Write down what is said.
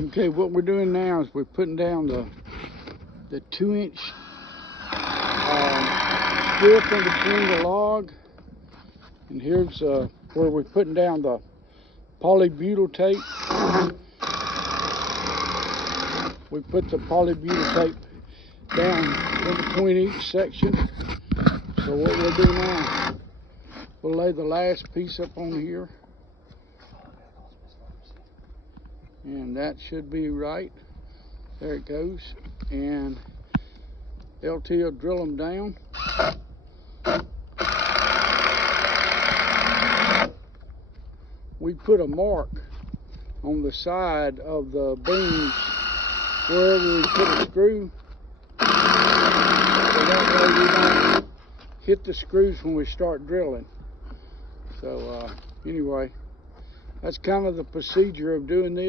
Okay, what we're doing now is we're putting down the 2-inch strip in between the log, and here's where we're putting down the polybutyl tape. We put the polybutyl tape down in between each section. So what we'll do now, we'll lay the last piece up on here, and that should be right. There it goes. And LT will drill them down. We put a mark on the side of the beams wherever we put a screw, so that way we don't hit the screws when we start drilling. So anyway, that's kind of the procedure of doing this.